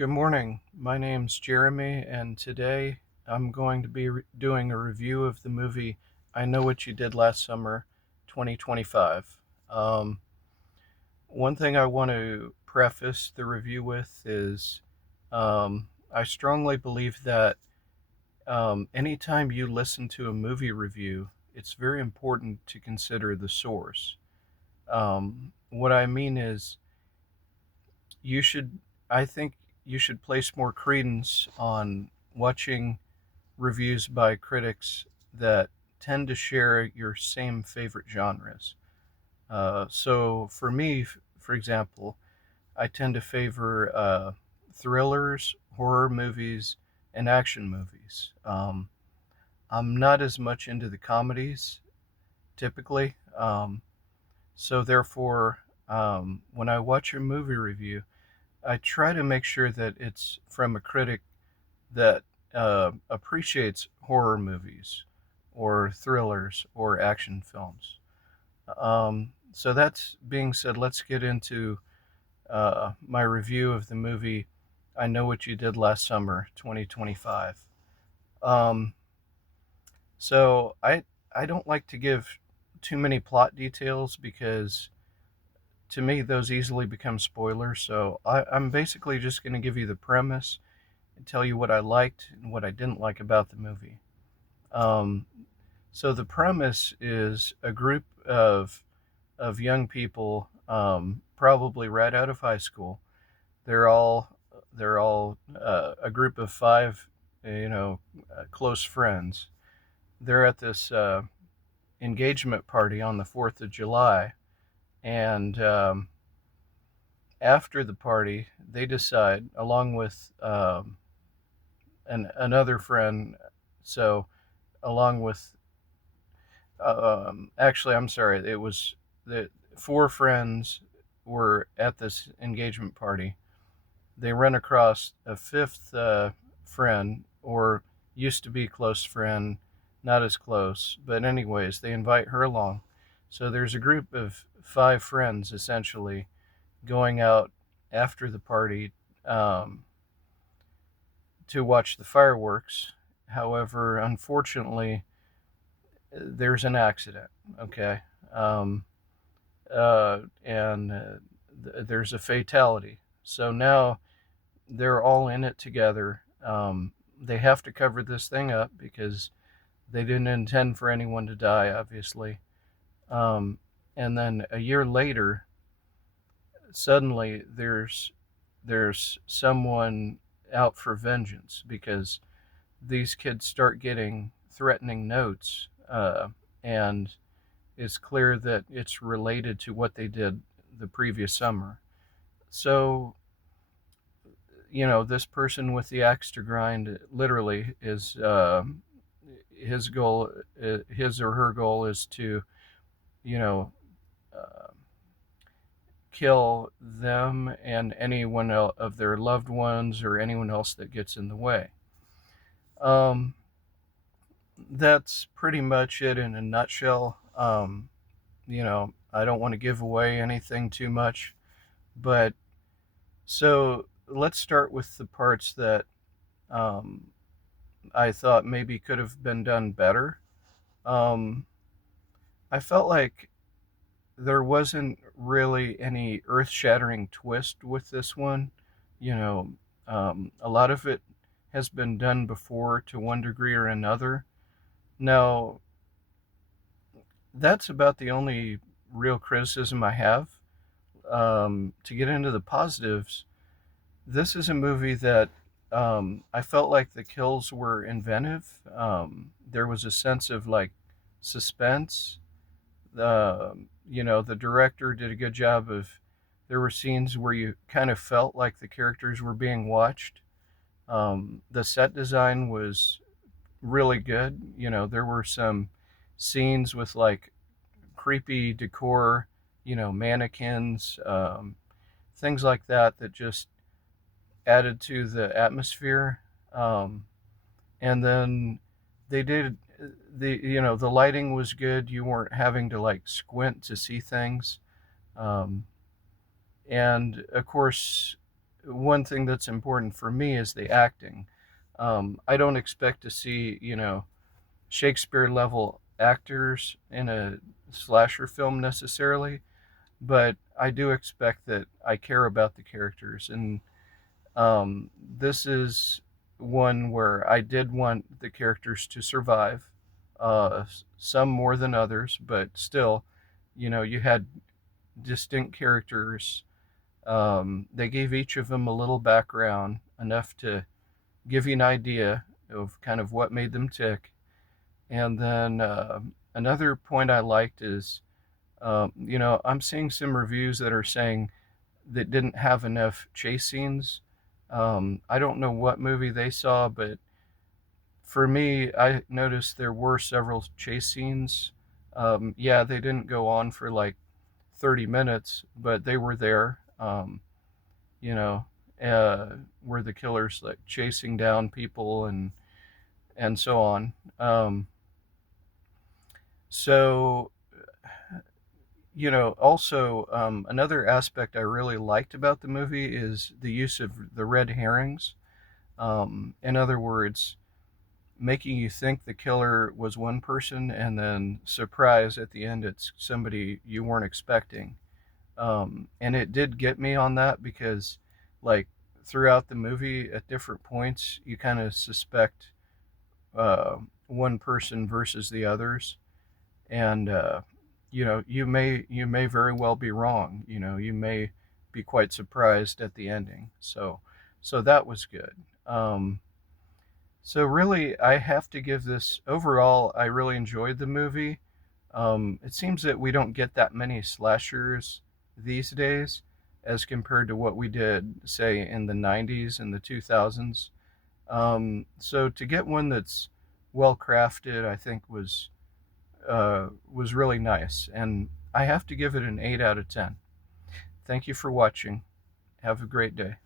Good morning. My name's Jeremy, and today I'm going to be doing a review of the movie I Know What You Did Last Summer, 2025. Um, One thing I want to preface the review with is I strongly believe that anytime you listen to a movie review, it's very important to consider the source. What I mean is, you should, I think you should place more credence on watching reviews by critics that tend to share your same favorite genres. So for me, for example, I tend to favor thrillers, horror movies, and action movies. I'm not as much into the comedies typically. So therefore, when I watch a movie review, I try to make sure that it's from a critic that appreciates horror movies or thrillers or action films. So that's being said, let's get into my review of the movie I Know What You Did Last Summer, 2025. Um, so I don't like to give too many plot details because to me those easily become spoilers. So I'm basically just going to give you the premise and tell you what I liked and what I didn't like about the movie. Um, so the premise is a group of young people, probably right out of high school. They're all a group of five, close friends. They're at this engagement party on the 4th of July, and after the party, they decide, along with another friend, so along with actually, I'm sorry. It was the four friends were at this engagement party. They run across a fifth friend, or used to be close friend, not as close, but anyways, they invite her along. So there's a group of five friends essentially going out after the party um, to watch the fireworks. However, unfortunately, there's an accident. Okay. Um, and there's a fatality. So now they're all in it together. They have to cover this thing up because they didn't intend for anyone to die, obviously. Um, and then a year later, suddenly there's someone out for vengeance because these kids start getting threatening notes, and it's clear that it's related to what they did the previous summer. So, this person with the axe to grind literally is his goal, his or her goal is to, you know, uh, kill them and anyone else of their loved ones or anyone else that gets in the way. Um, that's pretty much it in a nutshell. I don't want to give away anything too much, but so let's start with the parts that um, I thought maybe could have been done better. Um, I felt like there wasn't really any earth shattering twist with this one. You know, a lot of it has been done before to one degree or another. Now, that's about the only real criticism I have. To get into the positives, this is a movie that I felt like the kills were inventive. There was a sense of like suspense. The director did a good job of. There were scenes where you kind of felt like the characters were being watched. The set design was really good. There were some scenes with like creepy decor, mannequins, things like that just added to the atmosphere. Um, and then they did the lighting was good. You weren't having to like squint to see things. Um, and of course, one thing that's important for me is the acting. I don't expect to see, Shakespeare level actors in a slasher film necessarily, but I do expect that I care about the characters. And this is one where I did want the characters to survive, some more than others, but still, you had distinct characters. They gave each of them a little background, enough to give you an idea of kind of what made them tick. And then another point I liked is, I'm seeing some reviews that are saying that didn't have enough chase scenes. I don't know what movie they saw, but for me, I noticed there were several chase scenes. Yeah, they didn't go on for like 30 minutes, but they were there. You know, where the killer's like chasing down people and so on. So also, another aspect I really liked about the movie is the use of the red herrings. In other words, making you think the killer was one person and then surprise at the end it's somebody you weren't expecting. And it did get me on that because, like, throughout the movie, at different points, you kind of suspect uh, one person versus the others, and you may very well be wrong. You may be quite surprised at the ending. So that was good. So really, I have to give this overall. I really enjoyed the movie. It seems that we don't get that many slashers these days as compared to what we did, say, in the 90s and the 2000s. So to get one that's well crafted, I think was really nice, and I have to give it an 8 out of 10. Thank you for watching. Have a great day.